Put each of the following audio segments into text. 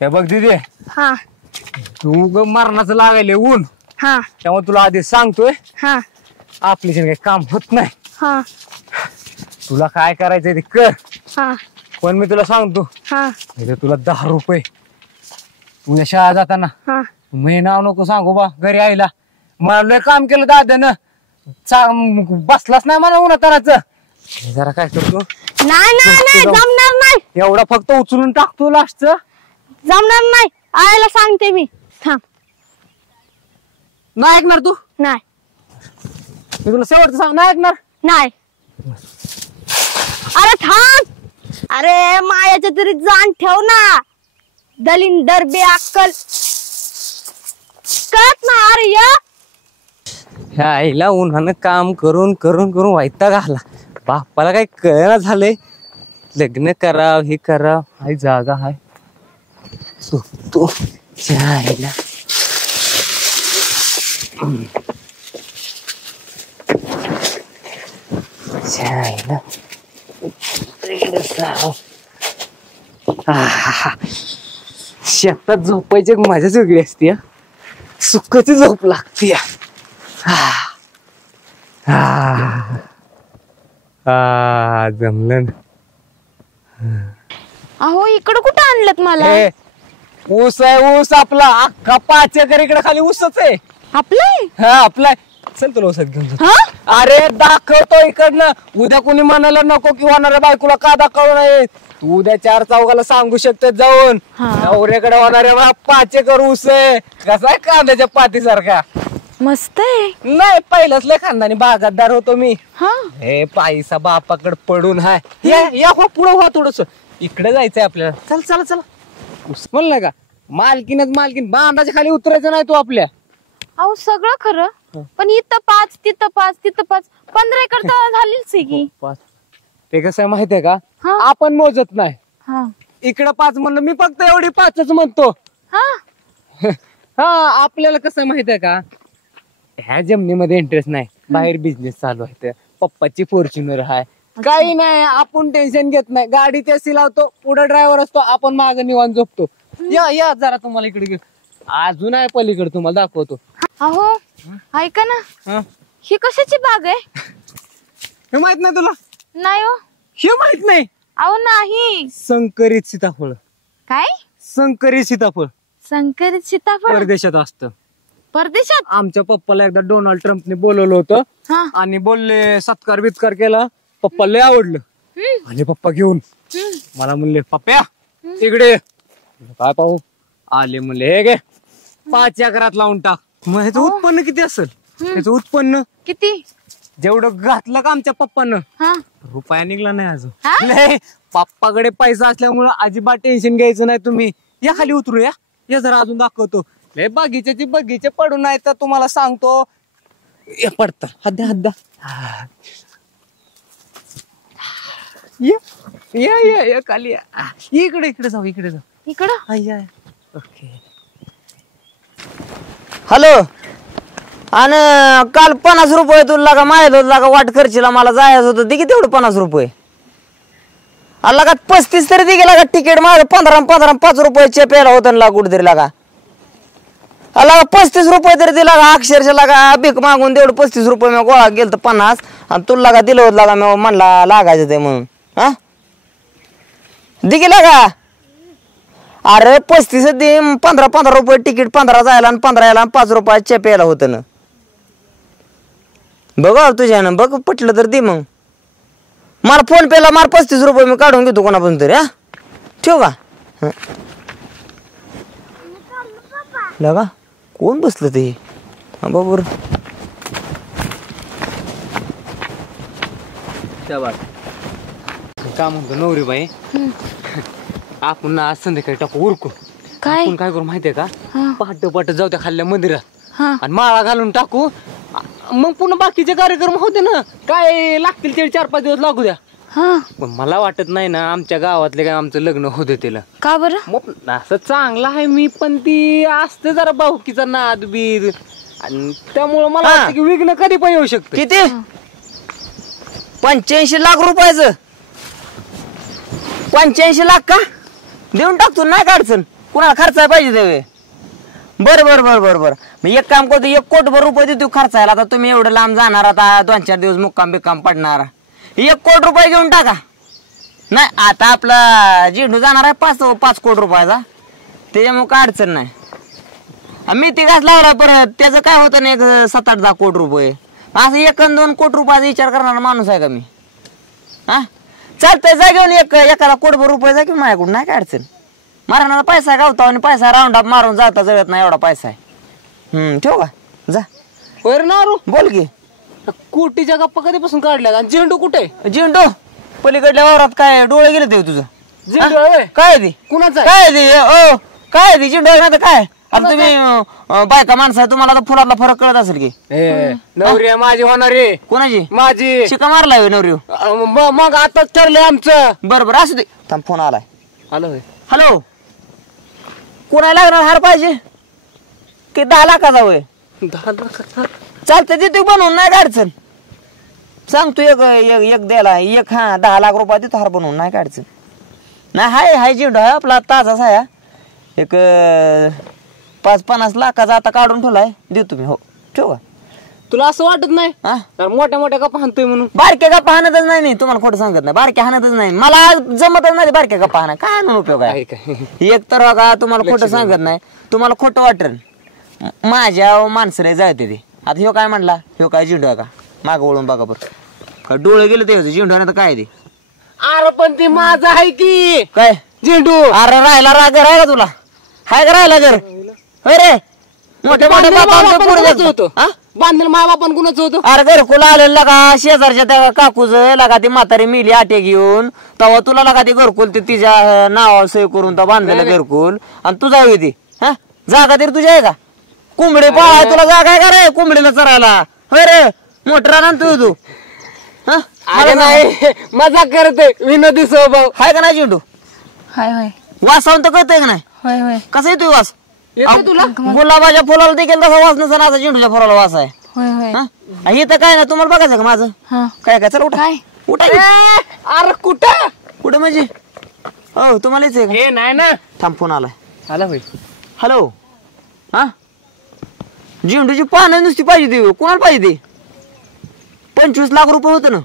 हे बघ दीदी, हा तू मरणाचं लागायले ऊन, हा त्यामुळे तुला आधी सांगतोय हा आपल्याच्या काही काम होत नाही. हा तुला काय करायचंय ते कर, हा पण मी तुला सांगतो हा तुला 10 रुपये तुझ्या शाळा जाताना हा मी नाव नको सांगू बा घरी आईला. मला लय काम केलं दाद्यानं, बसलाच नाही मला उन्हातानाचं. जरा काय करतो, नाही नाही नाही जमणार नाही, एवढा फक्त उचलून टाकतो लास्ट. जमणार नाही, आईला सांगते मी. थांब. नाही ऐकणार तू? नाही मी तुला शेवटचं सांग, नाही ऐकणार. नाही. अरे थांब, अरे मायाच्या तरी जाण ठेव ना. दलिंदर बे अक्कल कळत ना. अरे या ह्या आईला उन्हानं काम करून करून करून वैताग आला. बापाला काही कळना झालंय, लग्न कराव हे कराव. हाय जागा हाय तो आईला. शेतात झोपायची मजाच वेगळी असते. सुखाची झोप लागते. जमलं. अहो इकडं कुठं आणलं मला? ऊस आहे ऊस आपला, अख्खा 5 एकर इकडे खाली ऊसच आहे. आपलं? हा आपला. चल तुला ऊसात घेऊन जा. हा अरे दाखवतो इकडनं. उद्या कोणी म्हणायला नको की होणाऱ्या बायकोला का दाखवलं नाही. तू उद्या 4 चौघाला सांगू शकतात जाऊन, नवऱ्याकडे होणाऱ्या 5 एकर ऊस आहे. कसा आहे कांद्याच्या पातीसारखा. मस्त आहे. नाही पहिलंच लय खानदानी बागायतदार होतो मी. हा हे पैसा बापाकडे पडून हाय. या हो पुढं हो थोडस, इकडे जायचंय आपल्याला. चल चला चला. म्हणलं का मालकीनच मालकीन, बांधाच्या खाली उतरायचं नाही तू आपल्या. अहो सगळं खरं, पण इथं 5 तिथं 5 तिथं 5 15 एकर तर झालीच आहे की. ते कसं आहे माहितीये का, हा. आपण मोजत नाही. हा इकडं 5 म्हणलं, मी फक्त एवढी 5च म्हणतो. हा हा आपल्याला कसं माहितीये का, ह्या जमिनीमध्ये इंटरेस्ट नाही. बाहेर बिझनेस चालू आहे, पप्पाची फॉर्च्युनर आहे. काही नाही, आपण टेन्शन घेत नाही. गाडी त्याची लावतो, पुढे ड्रायव्हर असतो, आपण मागे निवांत झोपतो. या या जरा तुम्हाला इकडे घेऊ. अजून आहे पलीकडे, तुम्हाला दाखवतो. अहो ऐका ना, ही कशाची बाग आहे? हे माहित नाही तुला? नाही हो. हे माहित नाही? अहो नाही. संकरित सीताफळ. काय? संकरित सीताफळ संकरित सीताफळ परदेशात असतं. परदेशात? आमच्या पप्पाला एकदा डोनाल्ड ट्रम्पने बोलवलं होतं आणि बोलले सत्कार बित्कार केला. पप्पा लय आवडलं आणि पप्पा घेऊन मला म्हणले, पप्प्या तिकडे काय पाहू. आले म्हणले, हे गे 5 एकरात लावून टाक. मग ह्याचं उत्पन्न किती असेल? त्याचं उत्पन्न किती? जेवढं घातलं का आमच्या पप्पानं, रुपया निघला नाही अजून. हा? पप्पाकडे पैसा असल्यामुळे अजिबात टेन्शन घ्यायचं नाही तुम्ही. या खाली उतरू या जरा अजून दाखवतो. लय बगीच्याची बगीचे पडून नाही तर तुम्हाला सांगतो पडतं. हद्दा हद्दा या खाली इकडे इकडे जाऊ इकडे जाऊ इकडं. ओके. हॅलो. आणि काल 50 रुपये तुला का माहित होत लागा वाट खर्चीला मला जायचं होतं, दे की तेवढं 50 रुपये. अल्ला का 35 तरी दे गेला का तिकीट माझं. 15 5 रुपये पेला होतं ना कुठेतरी लागा. अल्ला 35 रुपये तरी दिला का अक्षरशः लागा. भीक मागून तेवढं 35 रुपये मी गोळा गेलं तर 50 आणि तुला लागा दिलं होत लागा. मी म्हणला लागायचं ते म्हणून. हा दे गेला का? अरे 35 दे. 15 रुपये तिकीट, 15 जायला आणि 15 यायला, 5 रुपये चेप्याला होतं ना. बघा तुझ्यानं बघ पटलं तर दे. मग मला फोन पेला मार 35 रुपये मी काढून घेतो कोणापासून तरी. हा ठेव का? लगा कोण बसलं ते बरोबर. का म्हणतो नवरी बाई, आपण ना आज संध्याकाळी टाकू उरकू. काय? आपण काय करू माहितीये का, पहाटे पहाटे जाऊ त्या खाल्ल्या मंदिरात हा. आणि माळा घालून टाकू. मग पुन्हा बाकीचे कार्यक्रम होते ना, काय लागतील ते 4-5 दिवस लागू द्या. पण मला वाटत नाही ना आमच्या गावातले काय आमचं लग्न होतं त्याला. का बरं? मग असं चांगलं आहे मी, पण ती असते जरा भाऊकीचा नाद बीर आणि त्यामुळं मला वाटतं की विघ्न कधी पण येऊ शकतं. किती? 85 लाख रुपयाचं. 85 लाख का? देऊन टाकतो, नाही का अडचण. कुणाला खर्चाय पाहिजे ते बर मी एक काम करतो 1 कोटी रुपये देतो खर्चायला. आता तुम्ही एवढं लांब जाणार आता 2-4 दिवस मुक्काम बिक्काम पडणार 1 कोटी रुपये घेऊन टाका. नाही आता आपला झेंडू जाणार आहे 5 कोटी रुपयाचा त्याच्यामुळे काय अडचण नाही. मी ती घास लावला परत त्याचं काय होतं ना 7-8-10 कोटी रुपये असं 1-2 कोटी रुपयाचा विचार करणारा माणूस आहे का मी. हा चालतंय जा घेऊन एखादा कोटी रुपये जा घेऊन माझ्याकडून नाही काय अडचण. मारणारा पैसा गावता आणि पैसा राऊंड अप मारून जाता जळत नाही एवढा पैसा आहे. ठेव का जा होय रे नारू बोल की. कोटीच्या गप्पा कधीपासून काढल्या आणि झेंडू कुठे झेंडू पलीकडल्या वावरात काय डोळे गेले ते तुझं. झेंडू आहे होय? काय ते कुणाचा काय ते काय ते झेंडू आहे ना काय. आता तुम्ही बायका माणसं आहे तुम्हाला फुलातला फरक कळत असेल की. नवरी माझी होणार रे कोणाची माझी शिका मारलाय नवरी. मग आताच ठरलंय आमचं. बरोबर असू दे थांब फोन आलाय. आलो होय. हॅलो कोणाला लागणार हार पाहिजे की 10 लाखाचा होय. 10 लाख चालतं ते तू बनवून नाही काय अडचण. सांगतो एक द्यायला 10 लाख रुपये देतो हार बनवून नाही काय अडचण. नाही हाय झेंडू आहे आपला ताजाच आहे. एक 5-50 लाखाचा आता काढून ठेवलाय देतो मी. हो ठेव का. तुला असं वाटत नाही हा मोठ्या मोठ्या गप्पा हाणतोय म्हणून. बारक्या गप्पा हाणतच नाही तुम्हाला खोटं सांगत नाही. बारक्या हाणतच नाही मला जमतच नाही बारक्या गप्पा हाणा काय म्हणून उपयोग आहे. एक तर बघा तुम्हाला खोटं सांगत नाही तुम्हाला खोटं वाटेल माझ्या माणसं जायते ते. आता ह्यो काय म्हणला ह्यो काय झेंडू आहे का माग वळून बघा बरं का डोळे गेले ते झेंडू आहे ना काय ते. अरे पण ते माझं आहे की काय झेंडू. अरे राहिला राग आहे का तुला हाय का राहिला घर होय रे मोठे मोठे होतो बांधलं माय बापान कुणाचं होतं. अरे घरकुल आलेलं का शेजारच्या त्या काकूच लगा ती म्हातारी मिली आटे घेऊन तेव्हा तुला लगा ते घरकुल ते तिच्या नावावर सही करून तर बांधलेलं घरकुल आणि तुझा होती. हा जागा तरी तुझ्या आहे का. कोंबडी पाळाय तुला जागा आहे का रे कोंबडीला चरायला होय रे मोठा ना तू नाही मजाक करते विनोदी स्वभाव हाय का नाही झेंडू. हाय होय वासावून तर कळतंय का नाही. होय होय कसं येतोय वास येतो तुला. गुलाबाच्या फुलाला देखील तसा वास नसा आता झेंडूच्या फुलाला वास आहे. होय होय हा हे तर काय ना तुम्हाला बघायचं का माझं काय काय चल उठा काय उठा अरे कुठं कुठं म्हणजे हो तुम्हाला यायचंय का हे नाही ना. थांब फोन आलाय. आला होय. हॅलो हा झेंडूची पानं नुसती पाहिजे ती कोणाला पाहिजे ती 25 लाख रुपये होतं ना.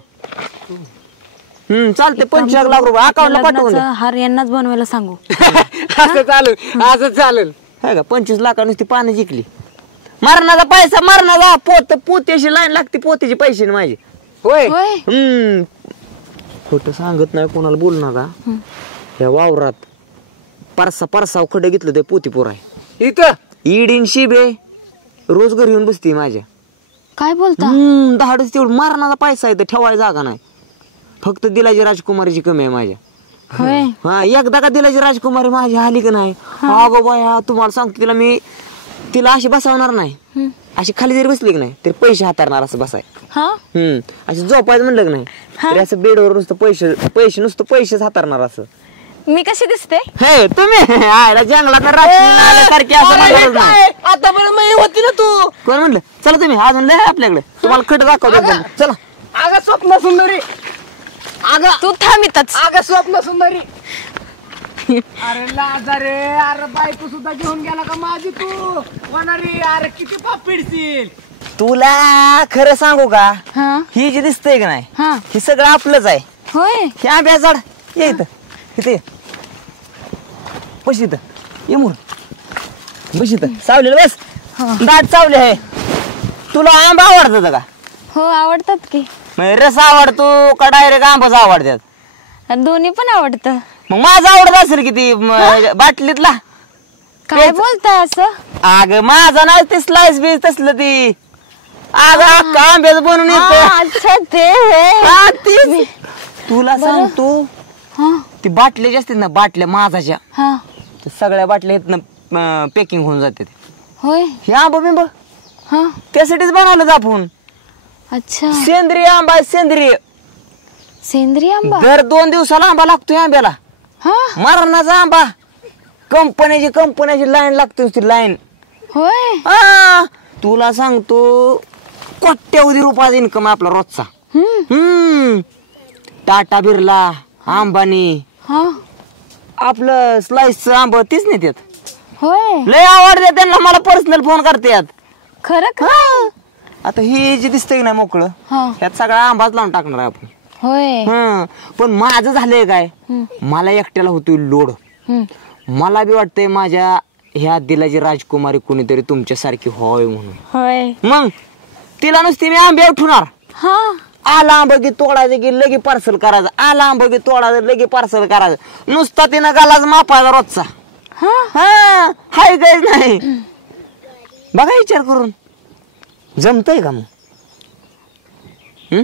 चालते 25 लाख रुपये अकाउंटला पाठवून द्या. हार यांनाच बनवायला सांगू. असं चालेल असं चालेल. आहे का 25 लाखा नुसती पानं जिंकली. मरणाचा पैसा मरणाचा पोत्याशी लाईन लागते पोत्याचे पैसे ना माझे. होय होय खोटं सांगत नाही कोणाला बोलणार का. या वावरात परसाव खडे घेतलं ते पोतीपोर आहे इथं इडीन शिबे रोज घरी येऊन बसते माझ्या. काय बोलता. दहाडच तेवढं मारणाचा पैसा आहे तर ठेवायला जागा नाही. फक्त दिलाची राजकुमारीची कमी आहे माझ्या. होय हा एकदा का दिलाची राजकुमारी माझी आली का नाही अगो बाया तुम्हाला सांगतो तिला अशी बसवणार नाही. अशी खाली जरी बसली की नाही तरी पैसे हाताळणार असं बसाय. अशी झोपायचं म्हणलं की नाही तरी असं बेडवर नुसतं पैसे नुसतं पैसेच हाताळणार असं. मी कशी दिसते. हे तुम्ही आयला जंगलात सारखी असं म्हणणारच नाही. आतापर्यंत मी होती ना तू. कोण म्हणलं चला तुम्ही अजून लय आपल्याकडे तुम्हाला खट दाखवतो चला. अगं स्वप्न सुंदरी अगं तू थांबितच. अगं स्वप्न सुंदरी. अरे लाजा रे अरे बायको सुद्धा घेऊन गेला का माझी तू होणारी. अरे किती पाप पिडशील. तुला खरं सांगू का हा ही जी दिसतंय का नाही हा हे सगळं आपलंच आहे. होय हे आंब्या झाड ये इथं इथे बस इथं ये मोर बस इथं सावलेलं बस दाट सावले आहे. तुला आंबा आवडतात का. हो आवडतात की. रस आवडतो का डायरेक्ट आंबाच आवडतात. दोन्ही पण आवडतं. मग माझं आवडत असेल किती बाटलीतला. काय बोलता असं. अग माझं नाव ते स्लाइस बीज तसलं ती अगं अख्खा आंब्याच बनवून अच्छा ते येत. तुला सांगतो हा ती बाटल्या ज्या असतात ना बाटल्या माझाच्या हा सगळ्या बाटल्या इथनं पॅकिंग होऊन जाते. होय हे आंबा बिंब हा त्यासाठीच बनवलं आपण. अच्छा सेंद्रिय आंबा आहे सेंद्रिय. सेंद्रिय आंबा दर 2 दिवसाला आंबा लागतोय आंब्याला. हा मरणाचा आंबा कंपन्याची लाईन लागते नुसती लाईन. होय तुला सांगतो कोट्यवधी रुपयाचा इन्कम आहे आपला रोजचा. टाटा बिर्ला अंबानी हा आपलं स्लाइसचं आंबा तीच नाही त्यात. होय लय आवडते त्यांना, मला पर्सनल फोन करतात. खरं का? आता हे जे दिसतंय ना मोकळं, हा. त्यात सगळा आंबाच लावून टाकणार आहे आपण. होय पण माझं झालंय काय, मला एकट्याला होतोय लोड. मला बी वाटतंय माझ्या ह्या दिलाची राजकुमारी कोणीतरी तुमच्यासारखी व्हावी म्हणून. होय मग तिला नुसती मी आंबे उठवणार. हा आला आंबा की तोडायचं की लगे पार्सल करायचं, आला आंबा की तोडायचं लगे पार्सल करायचं. नुसता तिनं गालाच मापायचा रोजचा. हा हाय काय नाही बघा विचार करून, जमतय का मग?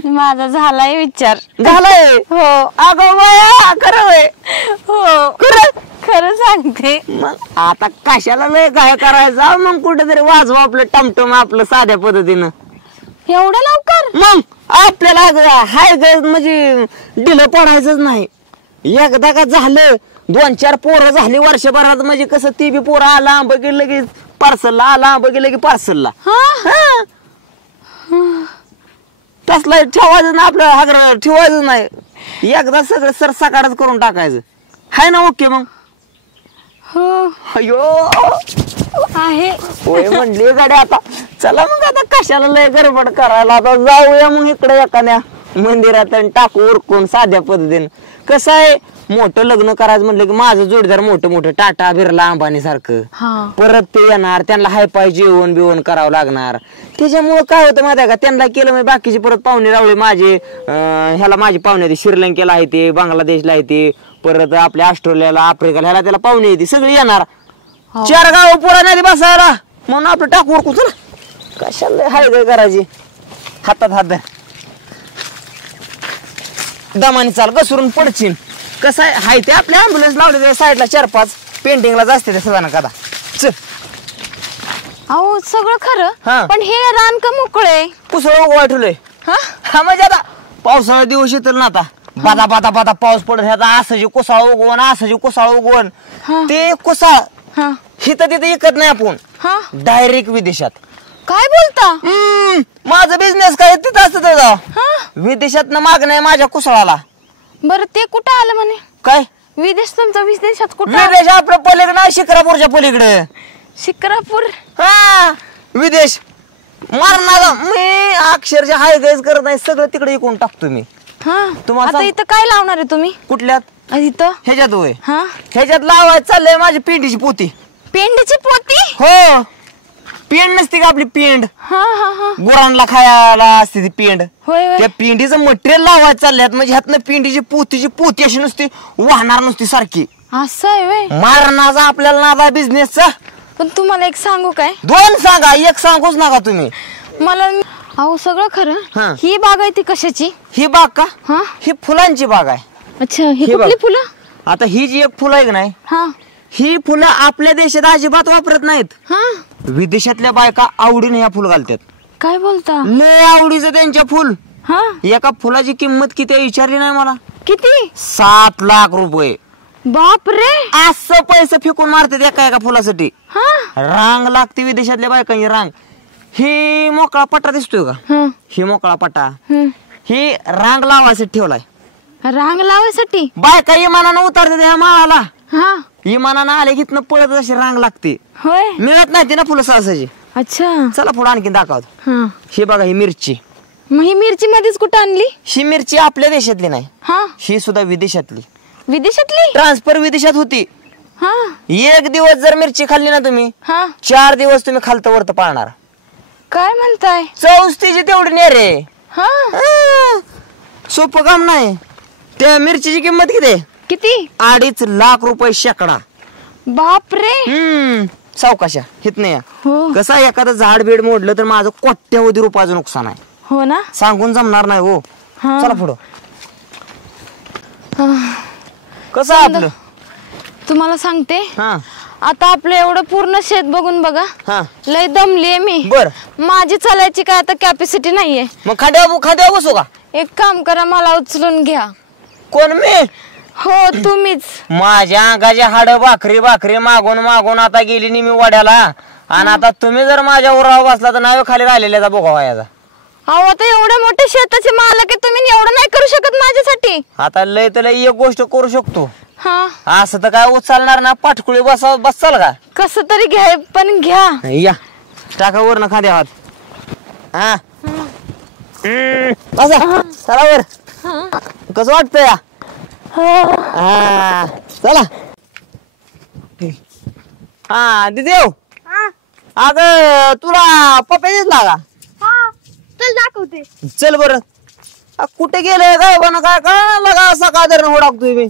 माझा झालाय विचार. झालंय हो अगं बाया, खरं होय. हो खरं सांगते. मग आता कशाला लय काय करायचं, मग कुठेतरी वाजवा आपलं टमटम आपलं साध्या पद्धतीनं. एवढं लवकर? मग आपल्याला हाय काय म्हणजे डिलं पडायचंच नाही. एकदा का झालं 2-4 पोरं झाली वर्षभरात, म्हणजे कसं ती बी पोरं आला बघितलं की पार्सलला, आला बघितलं की पार्सलला. तसला ठेवायचं ना, आपलं हागर ठेवायचं नाही. एकदा सगळं सरसाकाडच करून टाकायचं. हाय ना ओके मग? हो अयो आहे. होय म्हणली गाडी. आता चला मग, आता कशाला लय गडबड करायला, आता जाऊया मग इकडे एखाद्या मंदिरात आणि टाकू उरकून साध्या पद्धतीने. कसं आहे, मोठं लग्न करायचं म्हणलं की माझं जोडीदार मोठं मोठं टाटा बिर्ला अंबानी सारखं, परत ते येणार, त्यांना हाय पाय जेवण बिवण करावं लागणार. त्याच्यामुळे काय होतं माहिती आहे का, त्यांना केलं म्हणजे बाकीचे परत पाहुणे रावळे माझे, ह्याला माझे पाहुणे येते, श्रीलंकेला आहे ते, बांगलादेशला आहे ते, परत आपल्या ऑस्ट्रेलियाला, आफ्रिकाला, ह्याला त्याला पाहुणे येते, सगळे येणार. 4 गाव पुरा नाही बसायला, म्हणून आपलं टाकू उरकू. चला कशाला हाय काय करायची, हातात हात द्या, दमानी चाल, घसरून पडशील. कसं आहे, हाय ते आपल्या अँब्युलन्स लावले साईडला 4-5 पेंटिंगला जास्ते ते सगळ्यांना कदा. चल अहो सगळं हा. खरं, पण हे रान का मोकळे? कुसळ उगवाय ठेवलंय. हा म्हणजे आता पावसाळा दिवस येतील ना, आता बादा बादा बादा पाऊस पडत, ह्याचा असं कुसाळ उगवण, असं कुसाळ उगवण, ते कुसाळ हिथं तिथं इकत नाही आपण, डायरेक्ट विदेशात. काय बोलता? माझं बिझनेस काय तिथं असतं, विदेशात ना मागणं आहे माझ्या कुसळाला. बरं ते कुठं आलं म्हणे? काय विदेश? तुमचा विदेशात कुठं? विदेश आपलं पलीकडे, शिक्रापूरच्या पलीकडे. शिक्रापूर? हा विदेश मारणार मी, अक्षरशः हाय गाईज करत नाही, सगळं तिकडे इकून टाकतो मी. आता इथं काय लावणार आहे तुम्ही? कुठल्यात? इथं ह्याच्यात होय, ह्याच्यात लावायचं चाललंय माझी पेंडीची पोती. पेंडीची पोती? हो, पेंड नसते का आपली पेंड, गुरांना खायला असते ती पेंड, त्या पेंडीचं मटेरियल लावायचं चालल्यात. म्हणजे ह्यातनं पेंडीची पोती अशी नुसती वाहणार नुसती सारखी. असं आहे मारणाचा आपल्याला नादा बिझनेसचा. पण तुम्हाला एक सांगू काय? 2 सांगा, एक सांगूच नका तुम्ही मला. अहो सगळं खरं. ही बाग आहे ती कशाची? ही बाग का? ही फुलांची बाग आहे. अच्छा, ही कुठली फुलं? आता ही जी एक फुलं आहे की नाही, ही फुलं आपल्या देशात अजिबात वापरत नाहीत. विदेशातल्या बायका आवडीने ह्या फुल घालतात. काय बोलता? लय आवडीचं त्यांच्या फुल. एका फुलाची किंमत किती विचारली नाही मला. किती? 7 लाख रुपये. बाप रे, असं पैसे फेकून मारतात एका फुलासाठी. रांग लागते विदेशातल्या बायकांची, रांग. ही मोकळा पट्टा दिसतोय का, ही मोकळा पट्टा, ही रांग लावायसाठी ठेवलाय. रांग लावायसाठी बायका इमानानं उतरतात ह्या माळाला. इमानानं आले की पळत अशी रांग लागते. होय, मिळत नाही ना फुलं सहसाची. अच्छा, चला पुढे आणखी दाखवतो. ही बघा, ही मिरची. मग ही मिरची मध्येच कुठं आणली? ही मिरची आपल्या देशातली नाही, ही सुद्धा विदेशातली. विदेशातली? ट्रान्सफर विदेशात होती. 1 दिवस जर मिरची खाल्ली ना तुम्ही, 4 दिवस तुम्ही खालतं वरतं पाळणार. काय म्हणताय? चौस तिची तेवढी नाही रे. सोपं काम नाही. त्या मिरचीची किंमत किती? किती? 2.5 लाख रुपये शेकडा. बाप रे. सावकाशा हित नाही. कसं एखादं झाड बेड मोडलं तर माझं कोट्यवधी रुपयाचं नुकसान आहे. हो ना, सांगून जमणार नाही हो. चला पुढं. कसं आपलं तुम्हाला सांगते, आता आपलं एवढं पूर्ण शेत बघून बघा, लय दमलीये मी. बर, माझी चालायची काय आता कॅपॅसिटी नाहीये. मग खाद्या बसू का? एक काम करा, मला उचलून घ्या. कोण? मी? हो तुम्हीच. माझ्या अंगाची हाड भाकरी मागून मागून आता गेली मी वड्याला, आणि आता तुम्ही जर माझ्या उरावर बसला तर नाव खाली राहिलेल्याचा बोगा व्हायचा. अहो आता एवढ्या मोठ्या शेताचे मालक आहे तुम्ही, एवढं नाही करू शकत माझ्यासाठी? आता लय तर लय एक गोष्ट करू शकतो. हा असं तर काय उचलणार ना, पाठकुळी बसाल का? कस तरी घ्या पण घ्या. या टाका वर ना खांद्या हात. हा बसा चला वर. कसं वाटतंय या? हा चला. हा दिदेव, अग तुला पप्पा दिसला का? चल दाखवते. चल बर. कुठे गेले काय बन काय का लगा सकाळ दर हुडाकतोय मी.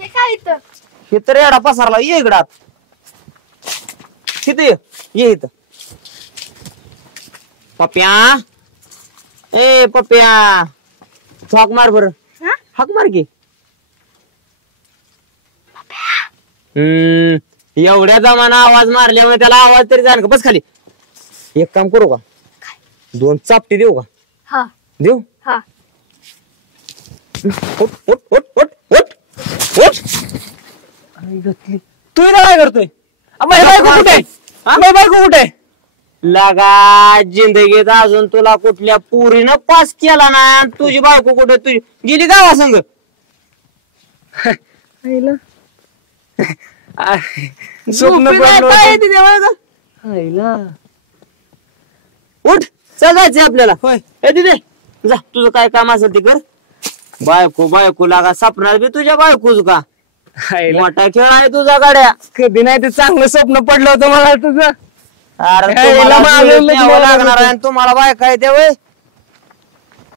हे काय इथं? हे तर एडा पसारला. ये इकडात. तिथे ये इथं. पप्प्या, ए पप्प्या, हाक मार बर. हाक मार की. एवढ्या जमाना आवाज मारल्यामुळे त्याला आवाज तरी जाण का? बस खाली. एक काम करू का? 2 चापटी देऊ का? हा देऊ. हा. उठ उठ उठ उठ उठ उठ. तू इथं काय करतोय? माझी बायको कुठे आहे? माझी बायको कुठे आहे? लगा जिंदगीत अजून तुला कुठल्या पुरीनं पास केला ना. तुझी बायको कुठे? तुझी गेली गावा संग. स्वप्न पडलं होतं. उठ चल जायचंय आपल्याला. होय तिथे जा, तुझं काय काम असेल ते कर. बायको बायको लागा सापणार बी तुझ्या बायकोच का? मोठा खेळ आहे तुझा गाड्या. कधी नाही ते चांगलं स्वप्न पडलं होतं मला तुझं. अरे हे तुम्हाला हिला मागं न्यावं लग्न लागणार आहे आणि तुम्हाला बायका आहे त्या वय.